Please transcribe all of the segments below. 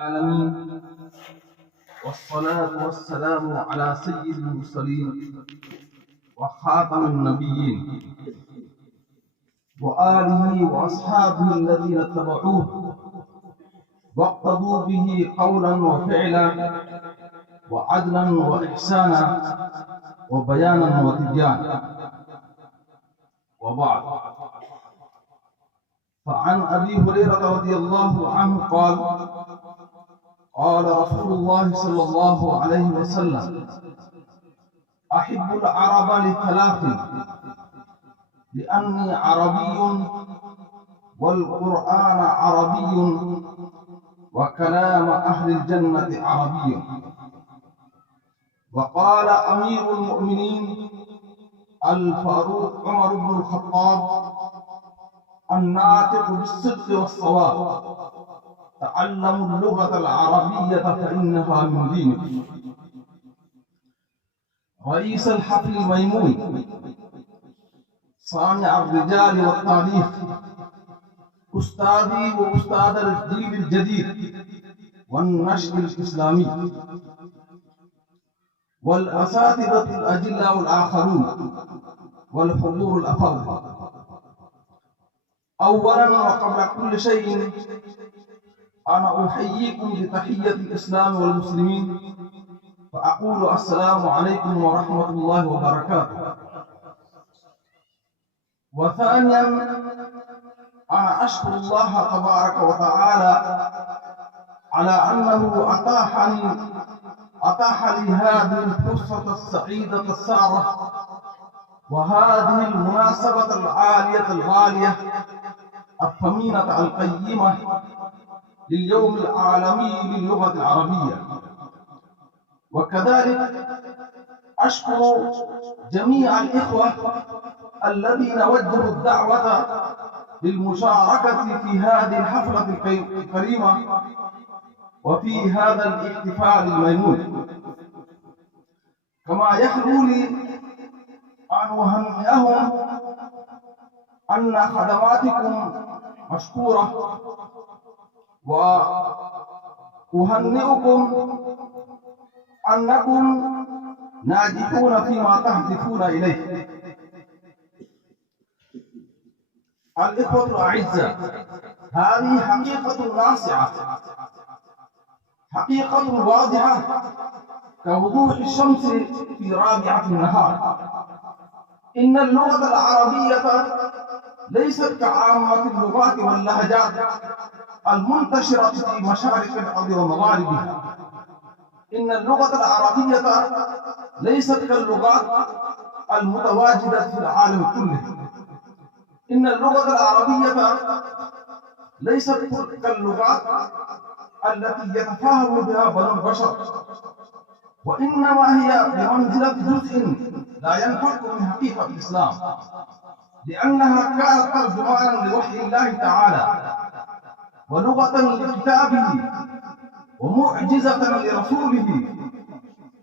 العالمين والصلاة والسلام على سيد المرسلين وخاتم النبيين وآله وأصحابه الذين اتبعوه واقتضوا به قولا وفعلا وعدلا وإحسانا وبيانا وتبيانا. وبعد، فعن أبي هريرة رضي الله عنه قال: قال رسول الله صلى الله عليه وسلم: أحب العرب لثلاث: لأني عربي والقرآن عربي وكلام أهل الجنة عربي. وقال أمير المؤمنين الفاروق عمر بن الخطاب: الناطق بالصدق والصواب، تعلموا اللغة العربية فإنها من دينكم. رئيس الحفل الميمون، صانع الرجال والتاريخ، أستاذي وأستاذ الجيل الجديد والنشء الإسلامي، والأساتذة الأجلاء الآخرون والحضور الأفاضل، أولا وقبل كل شيء أنا أحييكم بتحية الإسلام والمسلمين، فأقول السلام عليكم ورحمة الله وبركاته. وثانيا أنا أشكر الله تبارك وتعالى على أنه أتاح لي هذه الفرصة السعيدة السارة وهذه المناسبة العالية الغالية الثمينة القيمة لليوم العالمي للغة العربية. وكذلك أشكر جميع الإخوة الذين وجهوا الدعوة للمشاركة في هذه الحفلة الكريمة وفي هذا الاحتفال الميمون. كما يحلو لي أن أهنئهم أن خدماتكم مشكورة، وأهنئكم أنكم ناجحون فيما تهدفون إليه. الإخوة الأعزاء، هذه حقيقة ناصعة، حقيقة واضحة كوضوح الشمس في رابعة النهار. إن اللغة العربية ليست كعامة اللغات واللهجات المنتشرة في مشارق الأرض ومغاربها. إن اللغة العربية ليست كاللغات المتواجدة في العالم كله. إن اللغة العربية ليست كاللغات التي يتفاهم بها بنو البشر، وإنما هي بمنزلة جزء لا ينفك من حقيقة الإسلام، لأنها كانت ترجمانا لوحي الله تعالى ولغة لكتابه ومعجزة لرسوله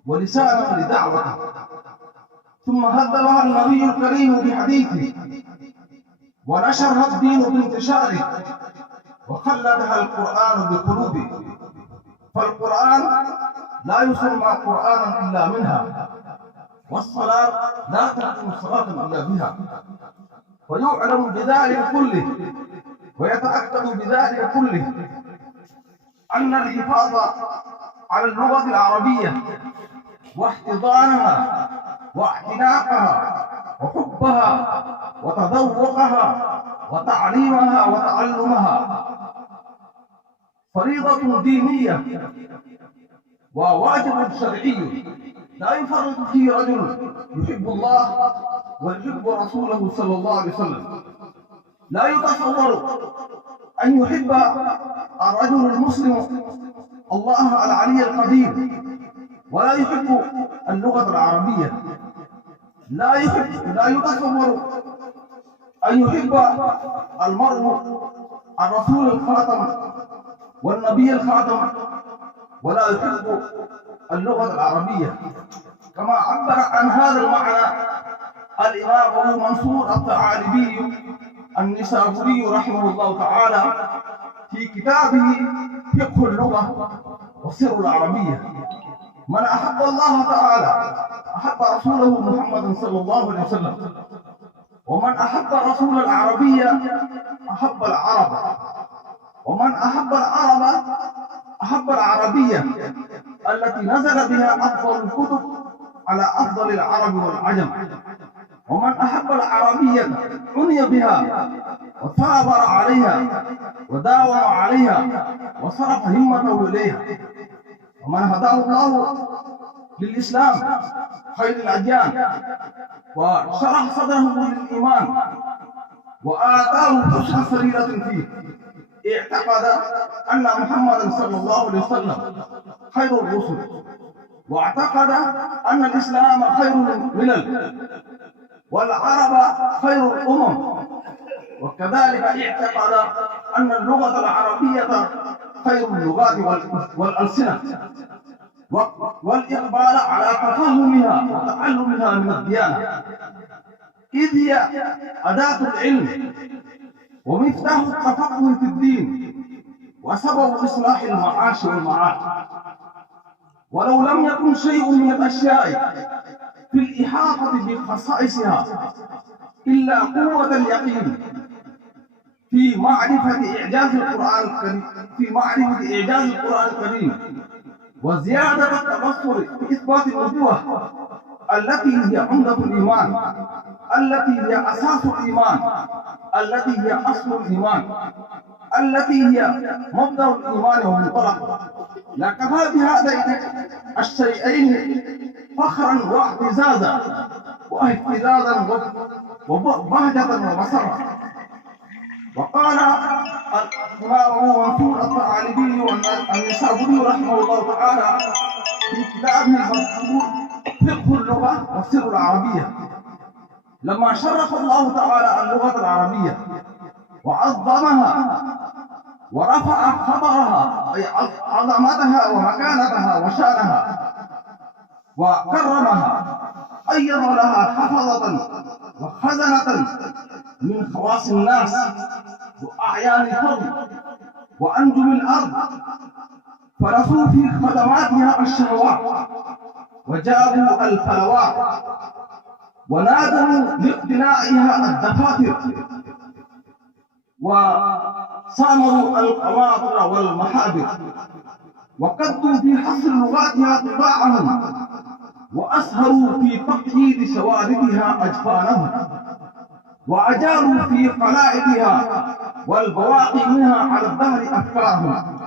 ولسانا لدعوته. ثم هذبها النبي الكريم بحديثه ونشرها الدين بانتشاره وخلدها القرآن بقلوبه. فالقرآن لا يسمى قرآنا إلا منها، والصلاة لا تكون صلاة إلا بها. ويعلم بذلك كله ويتأكد بذلك كله أن الحفاظ على اللغة العربية واحتضانها واعتناقها وحبها وتذوقها وتعليمها وتعلمها فريضة دينية وواجب شرعي لا يفرط فيه رجل يحب الله ويحب رسوله صلى الله عليه وسلم. لا يتصور أن يحب الرجل المسلم الله العلي القدير ولا يحب اللغة العربية. لا يتصور أن يحب المرء الرسول الخاتم والنبي الخاتم ولا يحب اللغة العربية. كما عبر عن هذا المعنى الإمام أبو منصور الثعالبي النسابوري رحمه الله تعالى في كتابه فقه اللغة وسر العربية. من أحب الله تعالى أحب رسوله محمد صلى الله عليه وسلم، ومن أحب رسول العربية أحب العرب، ومن أحب العرب أحب العربية التي نزل بها أفضل الكتب على أفضل العرب والعجم، ومن أحب العربية عني بها وثابر عليها وداوم عليها وصرف همته إليها، ومن هداه الله للإسلام خير الأديان وشرح صدره للإيمان وآتاه حسن سريرة فيه، اعتقد أن محمدا صلى الله عليه وسلم خير الرسل، واعتقد أن الإسلام خير الملل والعرب خير الأمم، وكذلك اعتقد أن اللغة العربية خير اللغات والألسنة، والإقبال على تفهمها وتعلمها من الديانة، إذ هي أداة العلم ومفتاح التفقه في الدين وسبب إصلاح المعاش والمعاد. ولو لم يكن شيء من الأشياء في الإحاطة بخصائصها إلا قوة اليقين في معرفة إعجاز القرآن الكريم وزيادة التبصر في إثبات النبوة التي هي عمدة الإيمان، التي هي أساس الإيمان، التي هي أصل الإيمان، التي هي مبدأ الإيمان ومنطلق. لكفى بهذين الشيئين فخرا واعتزازا واهتزازا وبهجة ومسرة. وقال الإمام منصور الثعالبي والنسابوري رحمه الله تعالى في كتابه المذكور فقه اللغة وسر العربية، لما شرف الله تعالى اللغة العربية وعظمها ورفع خطرها أي عظمتها ومكانتها وشانها وكرمها، أيض لها حفظة وخزنة من خواص الناس وأعيان الفضل وأنجم الأرض، فرسوا في خدماتها الشهوات وجابوا الفلوات ونادوا لاقتنائها الدفاتر وصامروا القواطر والمحابر وقدوا في حصر لغاتها طباعهم وأسهروا في تقييد شواردها أجفانهم وأجاروا في قلائدها والبواقي منها على الدهر أفكارهم